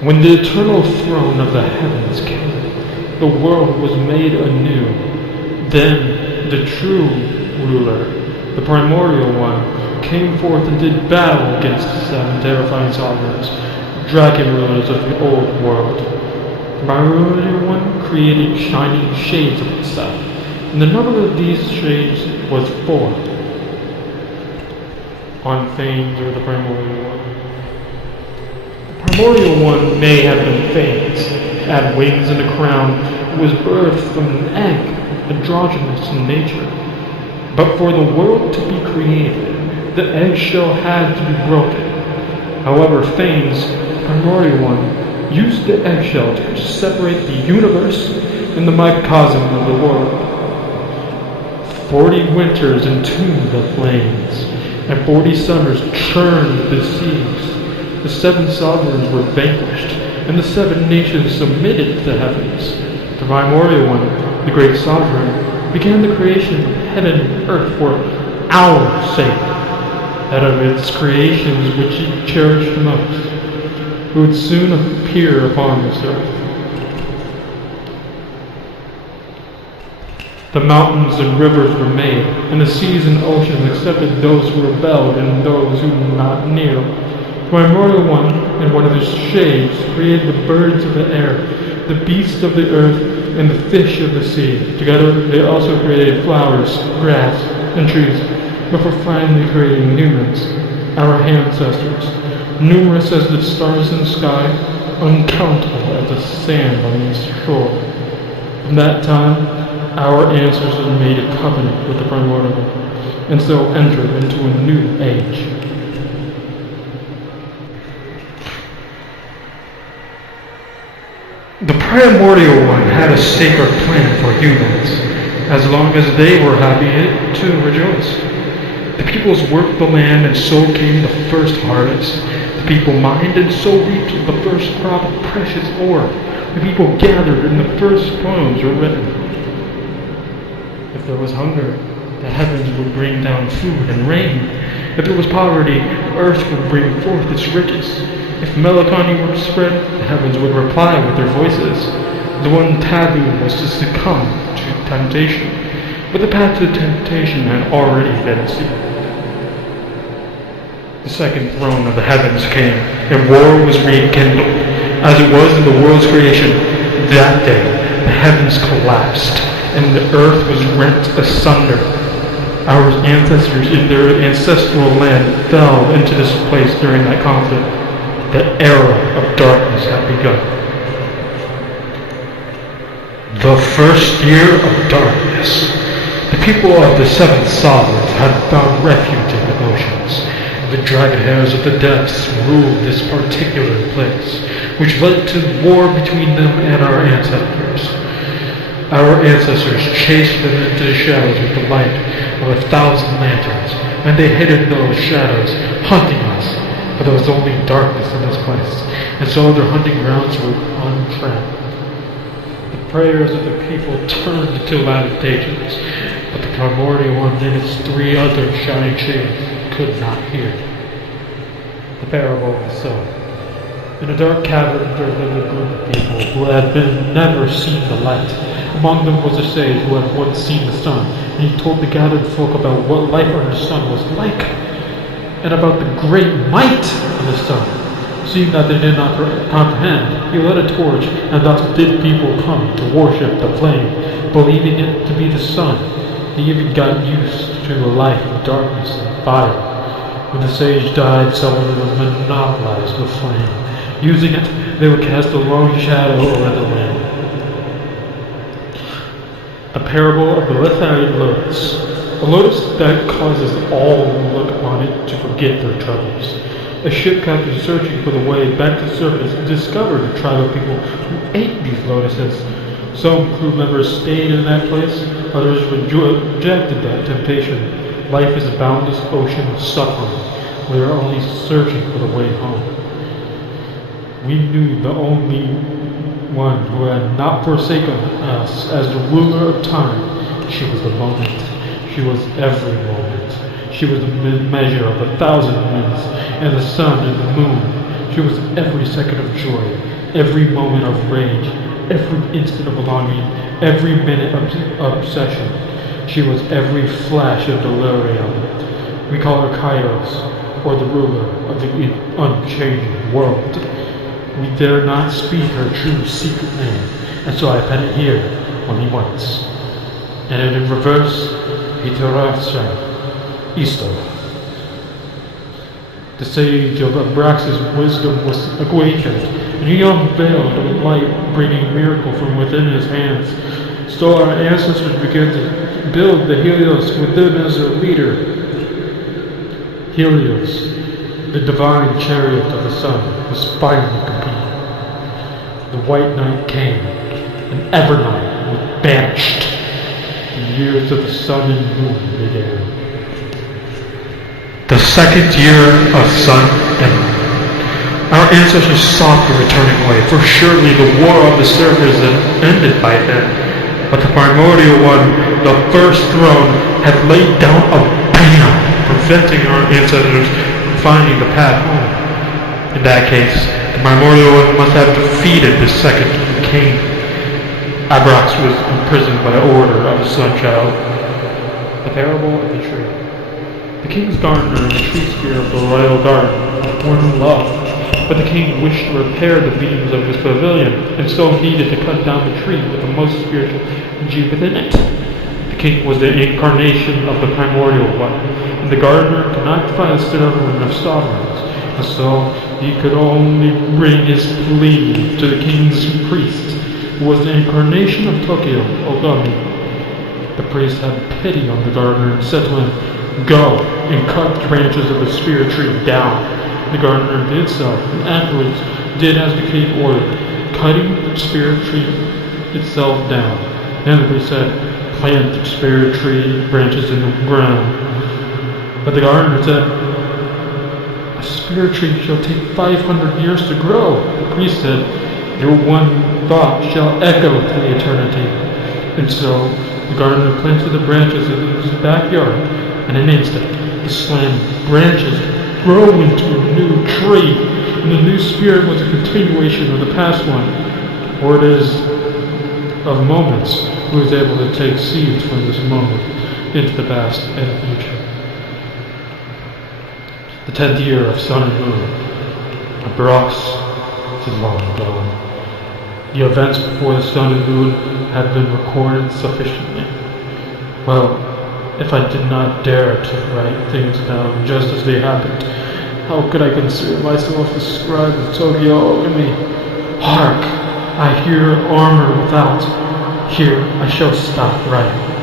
When the eternal throne of the heavens came, the world was made anew. Then the true ruler, the primordial one, came forth and did battle against the seven terrifying sovereigns, dragon rulers of the old world. The primordial one created shining shades of itself, and the number of these shades was 4. On Thames, or the primordial one. The primordial one may have been famous, had wings and a crown, was birthed from an egg, androgynous in nature. But for the world to be created, the eggshell had to be broken. However, Thames, the primordial one, used the eggshell to separate the universe and the microcosm of the world. 40 winters entombed the flames, and 40 summers churned the seas. The 7 sovereigns were vanquished, and the 7 nations submitted to the heavens. The primordial one, the great sovereign, began the creation of heaven and earth for our sake, out of its creations which he cherished the most, who would soon appear upon this earth. The mountains and rivers were made, and the seas and oceans accepted those who rebelled and those who would not kneel. The primordial one, in one of his shades, created the birds of the air, the beasts of the earth, and the fish of the sea. Together they also created flowers, grass, and trees, before finally creating humans, our ancestors, numerous as the stars in the sky, uncountable as the sand on the shore. From that time, our ancestors made a covenant with the primordial one, and so entered into a new age. The primordial one had a sacred plan for humans. As long as they were happy, it too rejoiced. The peoples worked the land, and so came the first harvest. The people mined, and so reaped the first crop of precious ore. The people gathered, and the first poems were written. If there was hunger, the heavens would bring down food and rain. If there was poverty, the earth would bring forth its riches. If melancholy were to spread, the heavens would reply with their voices. The one taboo was to succumb to temptation, but the path to temptation had already been sealed. The second throne of the heavens came, and war was rekindled. As it was in the world's creation, that day the heavens collapsed, and the earth was rent asunder. Our ancestors in their ancestral land fell into this place during that conflict. The era of darkness had begun. The first year of darkness. The people of the 7 sovereigns had found refuge in the oceans. The dragon hairs of the depths ruled this particular place, which led to war between them and our ancestors. Our ancestors chased them into the shadows with the light of 1,000 lanterns, and they hid in those shadows, hunting us. But there was only darkness in this place, and so their hunting grounds were untrammeled. The prayers of the people turned into lamentations, but the primordial one and its 3 other shining shades could not hear. The parable of the sun. In a dark cavern there lived a group of people who had never seen the light. Among them was a sage who had once seen the sun, and he told the gathered folk about what life under the sun was like, and about the great might of the sun. Seeing that they did not comprehend, he lit a torch, and thus did people come to worship the flame, believing it to be the sun. They even got used to a life of darkness and fire. When the sage died, someone would monopolize the flame. Using it, they would cast a long shadow over the land. The parable of the lithium lotus. A lotus that causes all who look upon it to forget their troubles. A ship captain searching for the way back to the surface discovered a tribe of people who ate these lotuses. Some crew members stayed in that place, others rejected that temptation. Life is a boundless ocean of suffering. We are only searching for the way home. We knew the only one who had not forsaken us as the ruler of time. She was the moment. She was every moment. She was the measure of 1,000 winds, and the sun and the moon. She was every second of joy, every moment of rage, every instant of longing, every minute of obsession. She was every flash of delirium. We call her Kairos, or the ruler of the unchanging world. We dare not speak her true secret name, and so I pen it here, only once. And in reverse, Hitorasha, Isto. The sage of Abraxas' wisdom was awakened, and he unveiled a light bringing miracle from within his hands. So our ancestors began to build the Helios within as a leader. Helios, the divine chariot of the sun, was finally complete. The white night came, and Evernight was banished. The years of the sun and moon began. The second year of sun and moon. Our ancestors sought the returning way, for surely the war of the circus had ended by then. But the primordial one, the first throne, had laid down a ban, preventing our ancestors from finding the path home. In that case, the primordial one must have defeated the second king. Abrax was imprisoned by order of the Sunchild. The parable of the tree. The king's gardener and the tree spear of the royal garden were in love, but the king wished to repair the beams of his pavilion, and so needed to cut down the tree with the most spiritual energy within it. The king was the incarnation of the primordial one, and the gardener could not find a stone of sovereigns, and so he could only bring his plea to the king's priest, who was the incarnation of Tokyo, Ogami. The priest had pity on the gardener and said to him, "Go and cut the branches of the spirit tree down." The gardener did so, and afterwards did as the king ordered, cutting the spirit tree itself down. Then the priest said, "Plant the spirit tree branches in the ground." But the gardener said, "A spirit tree shall take 500 years to grow." The priest said, "Your one thought shall echo to eternity." And so the gardener planted the branches in his backyard, and in an instant the slammed branches grow into a new tree, and the new spirit was a continuation of the past one, for it is of moments who is able to take seeds from this moment into the past and the future. The 10th year of sun and moon. Abrax is long gone. The events before the sun and moon have been recorded sufficiently. Well, if I did not dare to write things down just as they happened, how could I consider myself the scribe of Tokyo Ogami? Hark! I hear armor without. Here I shall stop writing.